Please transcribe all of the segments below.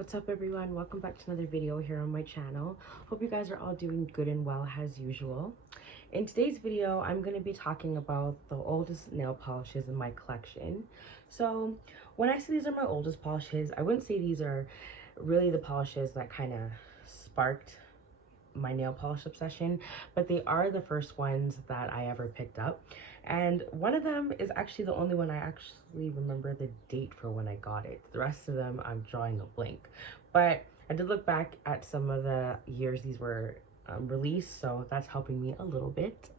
What's up everyone? Welcome back to another video here on my channel. Hope you guys are all doing good and well as usual. In today's video, I'm going to be talking about the oldest nail polishes in my collection. So when I say these are my oldest polishes, I wouldn't say these are really the polishes that kind of sparked my nail polish obsession, but they are the first ones that I ever picked up. And one of them is actually the only one I actually remember the date for when I got it. The rest of them I'm drawing a blank, but I did look back at some of the years these were released, so that's helping me a little bit.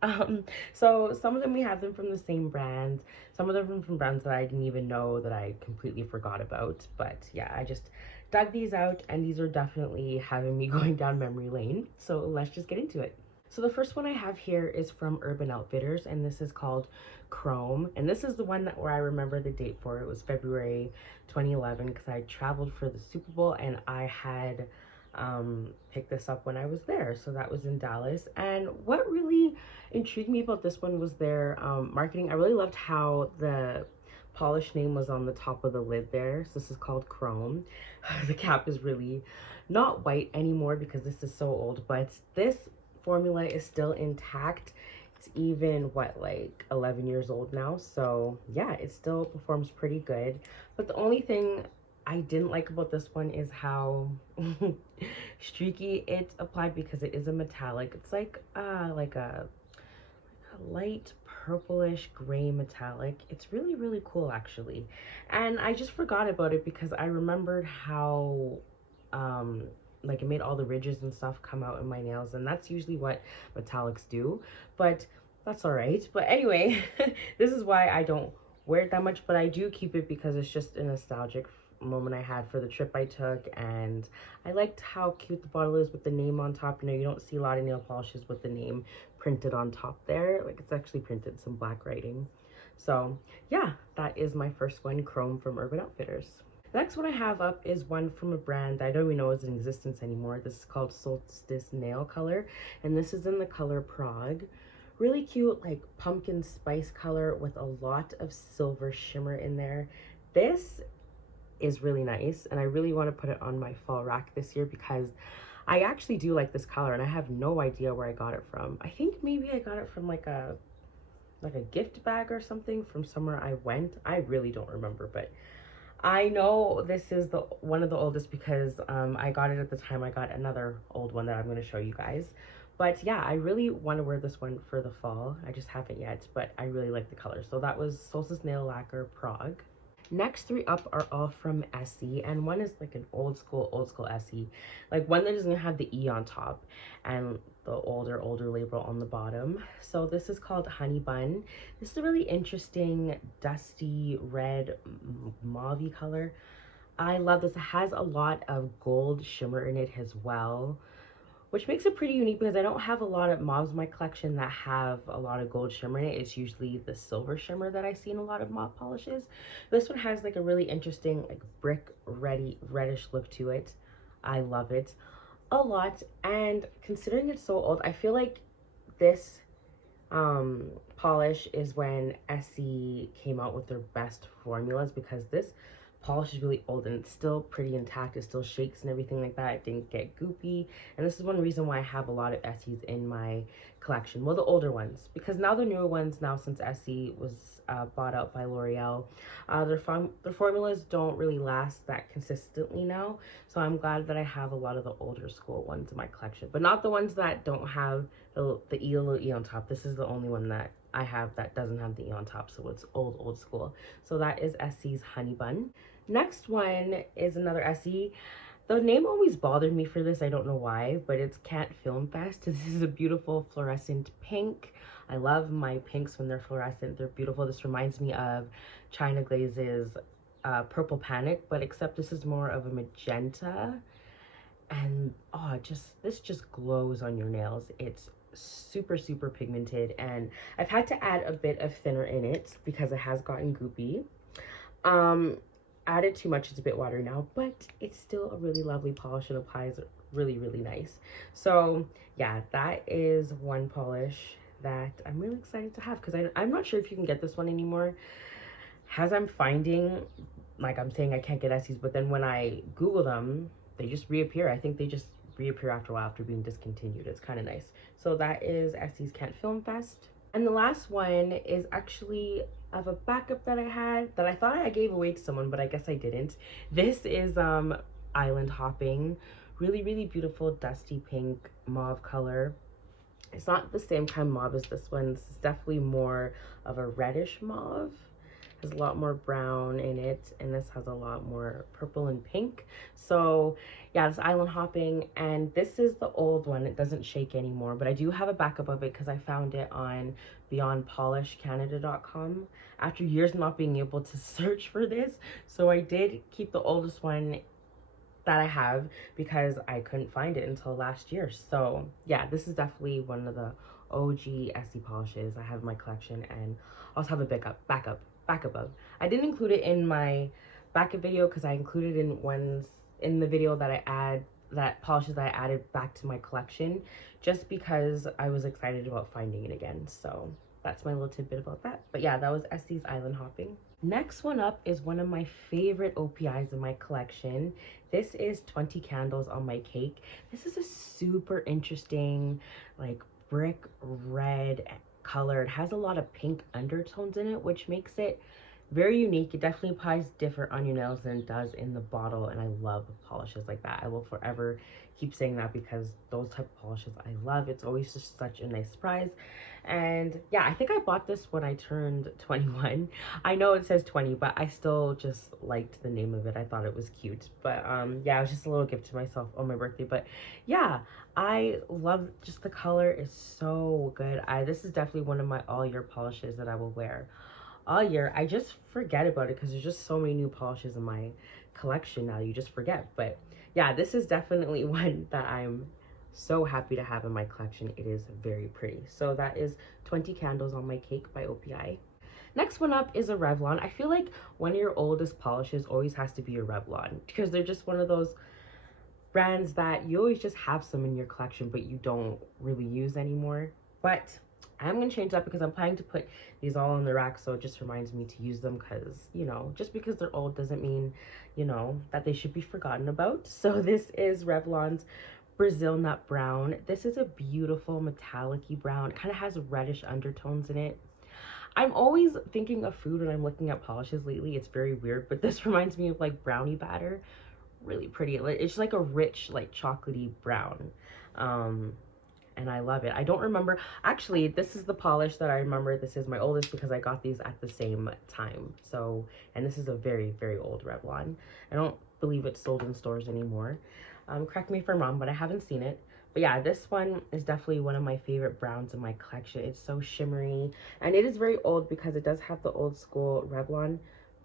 So some of them we have them from the same brand, some of them from brands that I didn't even know that I completely forgot about. But yeah, I just dug these out and these are definitely having me going down memory lane. So let's just get into it. So the first one I have here is from Urban Outfitters, and this is called Chrome. And this is the one that where I remember the date for. It was February 2011 because I traveled for the Super Bowl and I had picked this up when I was there. So that was in Dallas. And what really intrigued me about this one was their marketing. I really loved how the polish name was on the top of the lid there. So this is called Chrome. The cap is really not white anymore because this is so old, but this formula is still intact. It's even what, like 11 years old now, so yeah, it still performs pretty good. But the only thing I didn't like about this one is how streaky it applied, because it is a metallic. It's like a light purplish gray metallic. It's really cool actually, and I just forgot about it because I remembered how like it made all the ridges and stuff come out in my nails, and that's usually what metallics do, but that's all right. But anyway, this is why I don't wear it that much, but I do keep it because it's just a nostalgic moment I had for the trip I took, and I liked how cute the bottle is with the name on top. You know, you don't see a lot of nail polishes with the name printed on top there. Like, it's actually printed some black writing. So yeah, that is my first one, Chrome from Urban Outfitters. The next one I have up is one from a brand I don't even know is in existence anymore. This is called Solstice Nail Color, and this is in the color Prague. Really cute, like pumpkin spice color with a lot of silver shimmer in there. This is really nice, and I really want to put it on my fall rack this year because I actually do like this color, and I have no idea where I got it from. I think maybe I got it from like a gift bag or something from somewhere I went. I really don't remember, but I know this is the one of the oldest because I got it at the time I got another old one that I'm going to show you guys. But yeah, I really want to wear this one for the fall. I just haven't yet, but I really like the color. So that was Solstice Nail Lacquer Prague. Next three up are all from Essie, and one is like an old school Essie, like one that doesn't have the E on top and the older label on the bottom. So this is called Honey Bun. This is a really interesting dusty red mauve color. I love this. It has a lot of gold shimmer in it as well, which makes it pretty unique because I don't have a lot of mauves in my collection that have a lot of gold shimmer in it. It's usually the silver shimmer that I see in a lot of mauve polishes. This one has like a really interesting like brick reddish look to it. I love it a lot, and considering it's so old, I feel like this polish is when Essie came out with their best formulas, because this polish is really old and it's still pretty intact. It still shakes and everything like that. It didn't get goopy, and this is one reason why I have a lot of Essies in my collection. Well, the older ones, because now the newer ones, now since Essie was bought out by L'Oreal, their formulas don't really last that consistently now, so I'm glad that I have a lot of the older school ones in my collection, but not the ones that don't have the little E on top. This is the only one that I have that doesn't have the E on top, so it's old school. So that is Essie's Honey Bun. Next one is another Essie. The name always bothered me for this, I don't know why, but it's Cant Filmfest. This is a beautiful fluorescent pink. I love my pinks when they're fluorescent. They're beautiful. This reminds me of China Glaze's Purple Panic, but except this is more of a magenta. And oh, this just glows on your nails. It's super pigmented, and I've had to add a bit of thinner in it because it has gotten goopy. Added too much, it's a bit watery now, but it's still a really lovely polish and applies really nice. So yeah, that is one polish that I'm really excited to have, because I'm not sure if you can get this one anymore. As I'm finding, like I'm saying I can't get Essie's, but then when I Google them, they just reappear. I think they just reappear after a while after being discontinued. It's kind of nice. So that is Essie's Cant Filmfest. And the last one is actually of a backup that I had that I thought I gave away to someone, but I guess I didn't. This is Island Hopping. Really, really beautiful dusty pink mauve color. It's not the same kind of mauve as this one. This is definitely more of a reddish mauve. Has a lot more brown in it, and this has a lot more purple and pink. So yeah, this Island Hopping, and this is the old one. It doesn't shake anymore, but I do have a backup of it because I found it on beyondpolishcanada.com after years not being able to search for this. So I did keep the oldest one that I have because I couldn't find it until last year. So yeah, this is definitely one of the OG Essie polishes I have in my collection, and also have a backup of. I didn't include it in my backup video because I included in the video that polishes that I added back to my collection, just because I was excited about finding it again. So that's my little tidbit about that. But yeah, that was Essie's Island Hopping. Next one up is one of my favorite OPIs in my collection. This is 20 Candles on My Cake. This is a super interesting, like, brick red color. It has a lot of pink undertones in it, which makes it very unique. It definitely applies different on your nails than it does in the bottle, and I love polishes like that. I will forever keep saying that because those type of polishes I love. It's always just such a nice surprise. And yeah, I think I bought this when I turned 21. I know it says 20, but I still just liked the name of it. I thought it was cute. But yeah, it was just a little gift to myself on my birthday. But yeah, I love just the color is so good. This is definitely one of my all year polishes that I will wear all year. I just forget about it because there's just so many new polishes in my collection now. You just forget. But yeah, this is definitely one that I'm so happy to have in my collection. It is very pretty. So that is 20 Candles on My Cake by OPI. Next one up is a Revlon. I feel like one of your oldest polishes always has to be a Revlon because they're just one of those brands that you always just have some in your collection but you don't really use anymore. But I'm going to change that because I'm planning to put these all on the rack, so it just reminds me to use them because, you know, just because they're old doesn't mean, you know, that they should be forgotten about. So this is Revlon's Brazil Nut Brown. This is a beautiful metallic-y brown. It kind of has reddish undertones in it. I'm always thinking of food when I'm looking at polishes lately. It's very weird, but this reminds me of like brownie batter. Really pretty. It's like a rich, like chocolatey brown. And I love it. I don't remember, actually this is the polish that I remember. This is my oldest because I got these at the same time. So, and this is a very, very old Revlon. I don't believe it's sold in stores anymore. Correct me if I'm wrong, but I haven't seen it. But yeah, this one is definitely one of my favorite browns in my collection. It's so shimmery, and it is very old because it does have the old school Revlon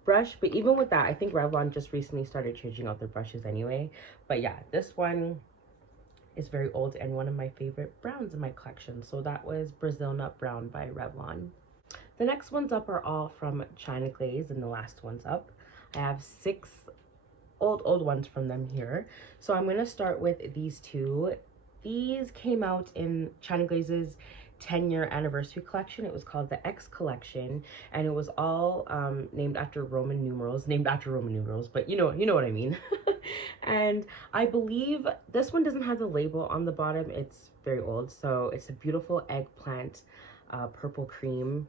brush. But even with that, I think Revlon just recently started changing out their brushes anyway. But yeah, this one is very old and one of my favorite browns in my collection. So that was Brazil Nut Brown by Revlon. The next ones up are all from China Glaze, and the last ones up. I have 6 old ones from them here. So I'm going to start with these two. These came out in China Glaze's 10-year anniversary collection. It was called the X collection, and it was all named after Roman numerals, but you know what I mean. And I believe this one doesn't have the label on the bottom. It's very old, so it's a beautiful eggplant purple cream,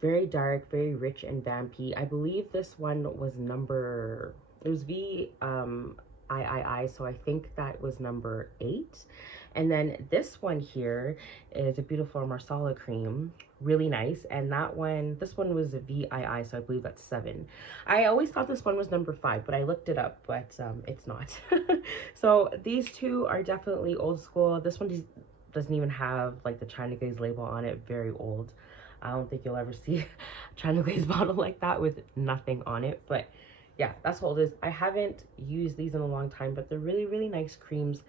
very dark, very rich and vampy. I believe this one was number, it was VIII, so I think that was number 8. And then this one here is a beautiful Marsala cream, really nice. And that one, this one was a VIII, so I believe that's 7. I always thought this one was number 5, but I looked it up, but it's not. So these two are definitely old school. This one doesn't even have like the China Glaze label on it, very old. I don't think you'll ever see a China Glaze bottle like that with nothing on it, but yeah, that's what it is. I haven't used these in a long time, but they're really, really nice creams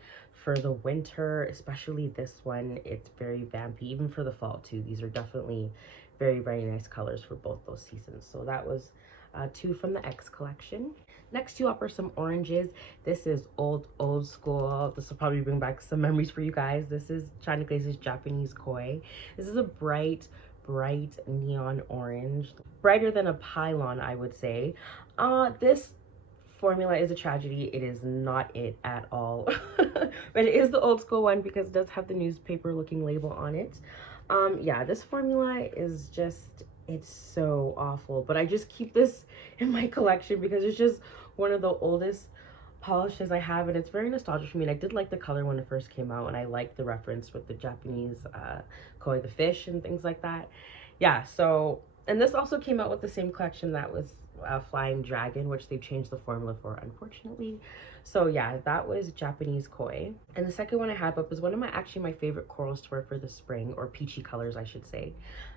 for the winter, especially this one. It's very vampy, even for the fall too. These are definitely very, very nice colors for both those seasons. So that was 2 from the X collection. Next 2 up are some oranges. This is old school. This will probably bring back some memories for you guys. This is China Glaze's Japanese Koi. This is a bright bright neon orange, brighter than a pylon, I would say. This formula is a tragedy. It is not it at all. But it is the old school one because it does have the newspaper looking label on it. Yeah, this formula is just, it's so awful, but I just keep this in my collection because it's just one of the oldest polishes I have, and it's very nostalgic for me. And I did like the color when it first came out, and I like the reference with the Japanese koi, the fish and things like that. Yeah, so, and this also came out with the same collection that was Flying Dragon, which they've changed the formula for, unfortunately. So yeah, that was Japanese koi. And the second one I have up is one of my favorite corals to wear for the spring, or peachy colors, I should say.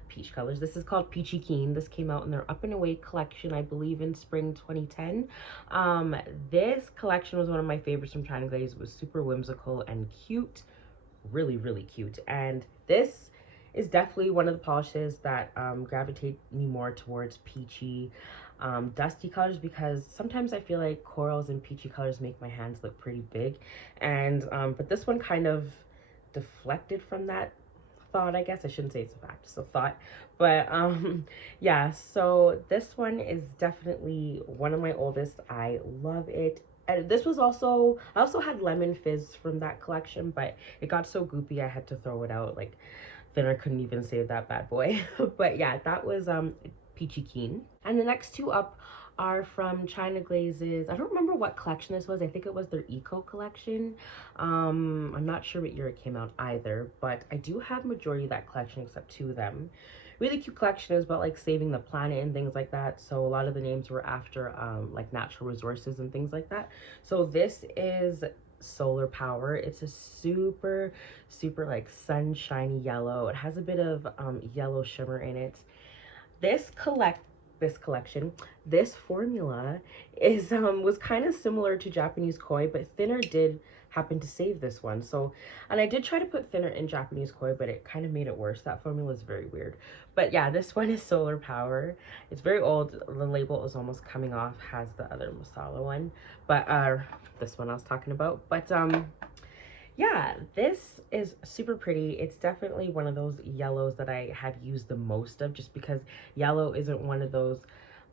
Peach colors. This is called Peachy Keen. This came out in their Up and Away collection, I believe, in spring 2010. This collection was one of my favorites from China Glaze. It was super whimsical and cute, really, really cute. And this is definitely one of the polishes that gravitate me more towards peachy, dusty colors, because sometimes I feel like corals and peachy colors make my hands look pretty big, and but this one kind of deflected from that thought. I guess I shouldn't say it's a fact, it's a thought. But yeah, so this one is definitely one of my oldest. I love it. And this was also, I also had Lemon Fizz from that collection, but it got so goopy I had to throw it out. Like, then I couldn't even save that bad boy. But yeah, that was Peachy Keen. And the next two up are from China Glaze's, I don't remember what collection this was. I think it was their Eco collection. I'm not sure what year it came out either, but I do have majority of that collection except two of them. Really cute collection. It was about like saving the planet and things like that. So a lot of the names were after like natural resources and things like that. So this is Solar Power. It's a super like sunshiny yellow. It has a bit of yellow shimmer in it. This formula is was kind of similar to Japanese koi, but Thinner did happen to save this one. So, and I did try to put Thinner in Japanese koi, but it kind of made it worse. That formula is very weird. But yeah, this one is Solar Power. It's very old. The label is almost coming off, has the other masala one, but this one I was talking about. But yeah, this is super pretty. It's definitely one of those yellows that I have used the most of, just because yellow isn't one of those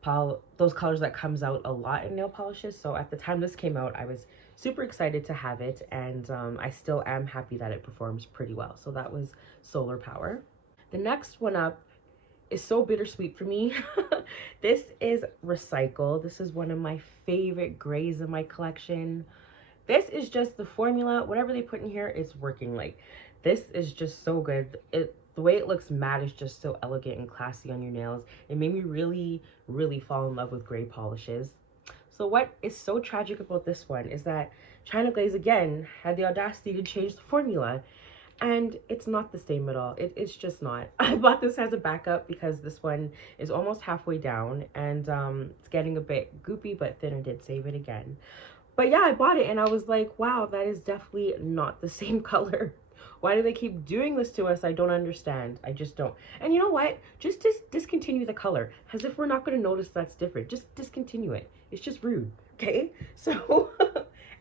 colors that comes out a lot in nail polishes. So at the time this came out, I was super excited to have it, and I still am happy that it performs pretty well. So that was Solar Power. The next one up is so bittersweet for me. This is Recycle. This is one of my favorite grays in my collection. This is just the formula. Whatever they put in here, it's working. Like, this is just so good. The way it looks matte is just so elegant and classy on your nails. It made me really fall in love with gray polishes. So what is so tragic about this one is that China Glaze again had the audacity to change the formula, and it's not the same at all. It's just not. I bought this as a backup because this one is almost halfway down, and it's getting a bit goopy, but Thinner did save it again. But yeah, I bought it and I was like, wow, that is definitely not the same color. Why do they keep doing this to us? I don't understand. I just don't. And you know what? Just discontinue the color, as if we're not going to notice that's different. Just discontinue it. It's just rude, okay? So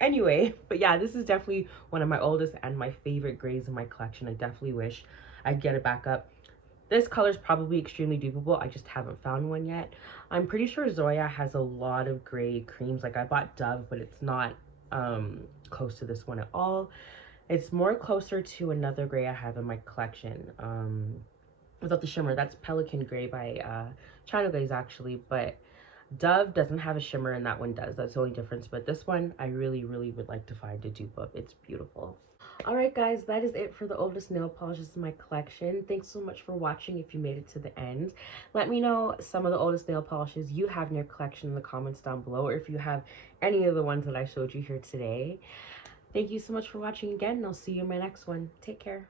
anyway, but yeah, this is definitely one of my oldest and my favorite grays in my collection. I definitely wish I'd get it back up. This color is probably extremely dupable. I just haven't found one yet. I'm pretty sure Zoya has a lot of gray creams. Like, I bought Dove, but it's not close to this one at all. It's more closer to another gray I have in my collection without the shimmer. That's Pelican Gray by China Glaze, actually. But Dove doesn't have a shimmer and that one does. That's the only difference. But this one, I really would like to find a dupe of. It's beautiful. Alright guys, that is it for the oldest nail polishes in my collection. Thanks so much for watching if you made it to the end. Let me know some of the oldest nail polishes you have in your collection in the comments down below, or if you have any of the ones that I showed you here today. Thank you so much for watching again, and I'll see you in my next one. Take care.